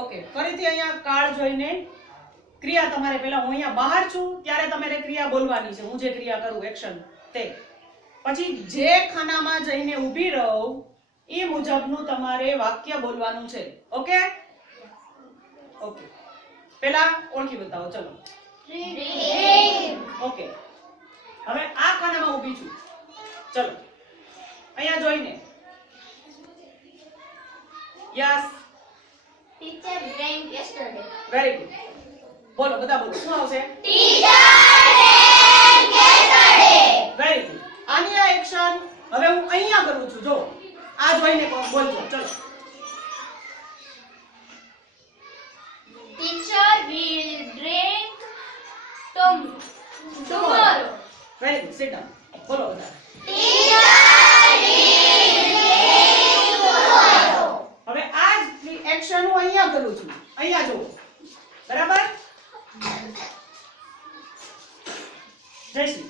Okay, ફરીથી અહીંયા card જોઈને ક્રિયા તમારે પહેલા હું અહીંયા બહાર છું ત્યારે તમારે ક્રિયા બોલવાની છે. હું જે ક્રિયા કરું એક્શન તે પછી જે ખાનામાં જઈને ઊભી રહું એ મુજબનું તમારે વાક્ય બોલવાનું છે. ઓકે ઓકે, પહેલા ઓળખી બતાવો. ચલો. ઓકે, હવે આ ખાનામાં ઊભી છું. ચલો અહીંયા જોઈને. Yes. Teacher drank yesterday. Very good. બોલો, બધા બોલો. શું આવશે? Teacher drank yesterday. Very good. આની આ એક્શન હવે હું અહીંયા કરું છું. જો આ જોઈને બોલજો. ચલો. Teacher will drink tomorrow. Very good. Sit down. બોલો બધા. Teacher will drink tomorrow. હવે આ જ એક્શન હું અહીંયા કરું છું. અહીંયા જુઓ. બરાબર? જય શ્રી